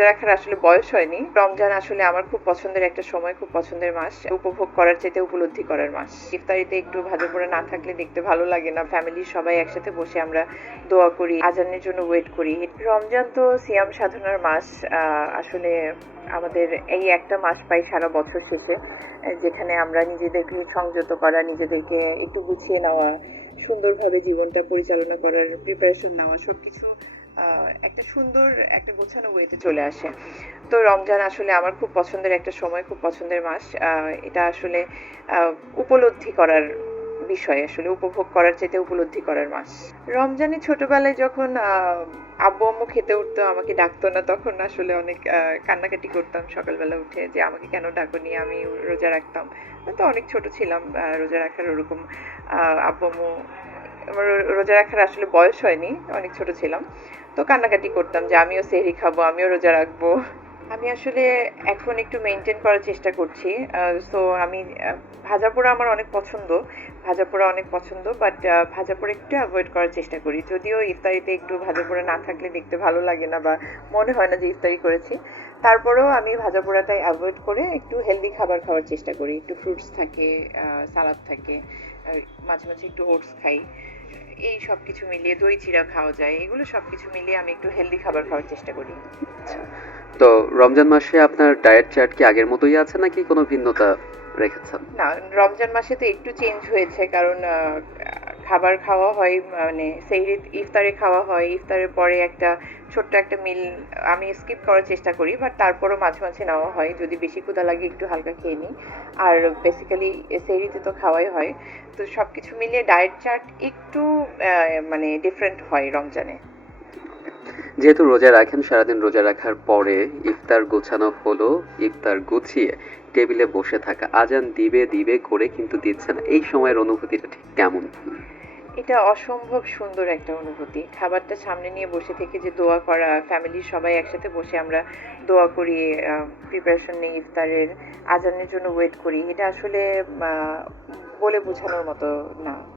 রোজা রাখার আসলে বয়স হয়নি। রমজান আসলে আমার খুব পছন্দের একটা সময় খুব পছন্দের মাস। উপভোগ করার চাইতে উপলব্ধি করার মাস। ইফতারিতে একটু ভাজা পোড়া না থাকলে দেখতে ভালো লাগে না। ফ্যামিলির সবাই একসাথে বসে আমরা দোয়া করি আজানের জন্য ওয়েট করি। রমজান তো সিয়াম সাধনার মাস। আসলে আমাদের এই একটা মাস পাই সারা বছর শেষে যেখানে আমরা নিজেদেরকে সংযত করা নিজেদেরকে একটু গুছিয়ে নেওয়া সুন্দরভাবে জীবনটা পরিচালনা করার প্রিপারেশন নেওয়া সবকিছু আহ, একটা সুন্দর, একটা গোছানো ওয়েতে চলে আসে। তো রমজান আসলে আমার খুব পছন্দের একটা সময়, খুব পছন্দের মাস। এটা আসলে উপলব্ধি করার বিষয় আসলে, উপভোগ করার চাইতে উপলব্ধি করার মাস। রমজানে ছোটবেলায় যখন আব্বু আম্মু খেতে উঠতো, আমাকে ডাকতো না, তখন আসলে অনেক কান্নাকাটি করতাম সকালবেলা উঠে যে, আমাকে কেন ডাকো ডাকনি? আমি রোজা রাখতাম। তো অনেক ছোট ছিলাম রোজা রাখার ওরকম আব্বু আম্মু আমার রোজা রাখার আসলে বয়স হয়নি, অনেক ছোট ছিলাম। তো কান্নাকাটি করতাম যে আমিও সেহরি খাব, আমিও রোজা রাখব। আমি আসলে এখন একটু মেনটেন করার চেষ্টা করছি। সো আমি ভাজা পোড়া আমার অনেক পছন্দ। ভাজা পোড়া অনেক পছন্দ বাট ভাজা পোড়া একটু অ্যাভয়েড করার চেষ্টা করি। যদিও ইফতারিতে একটু ভাজা পোড়া না থাকলে দেখতে ভালো লাগে না বা মনে হয় না যে ইফতারি করেছি। তারপরেও আমি ভাজা পোড়াটাই অ্যাভয়েড করে একটু হেলদি খাবার খাওয়ার চেষ্টা করি। একটু ফ্রুটস থাকে সালাদ থাকে মাঝে মাঝে একটু ওটস খাই। এই সব কিছু মিলিয়ে দই চিড়া খাওয়া যায় এগুলো সব কিছু মিলিয়ে আমি একটু হেলদি খাবার খাওয়ার চেষ্টা করি। তো রমজান মাসে আপনার ডায়েট চার্ট কি আগের মতোই আছে নাকি কোনো ভিন্নতা রেখেছেন? না রমজান মাসে তো একটু চেঞ্জ হয়েছে কারণ খাবার খাওয়া হয় মানে সেই ইফতারে খাওয়া হয় ইফতারের পরে একটা ছোট্ট একটা মিল আমি স্কিপ করার চেষ্টা করি বাট তারপরও মাঝে মাঝে নেওয়া হয় যদি বেশি ক্ষুধা লাগে একটু হালকা খেয়ে নিই। আর বেসিক্যালি সেইরিতে তো খাওয়াই হয়। তো সব কিছু মিলিয়ে ডায়েট চার্ট একটু মানে ডিফারেন্ট হয় রমজানে। যেহেতু রোজা রাখেন সারাদিন রোজা রাখার পরে ইফতার গোছানো হলো ইফতার গুছিয়ে টেবিলে বসে থাকা। আজান দিবে দিবে করে কিন্তু দিচ্ছে না। এই সময়ের অনুভূতিটা ঠিক কেমন? এটা অসম্ভব সুন্দর একটা অনুভূতি। খাবারটা সামনে নিয়ে বসে থেকে যে দোয়া করা ফ্যামিলির সবাই একসাথে বসে আমরা দোয়া করি প্রিপারেশন নিই ইফতারের আজানের জন্য ওয়েট করি। এটা আসলে বলে বোঝানোর মতো না।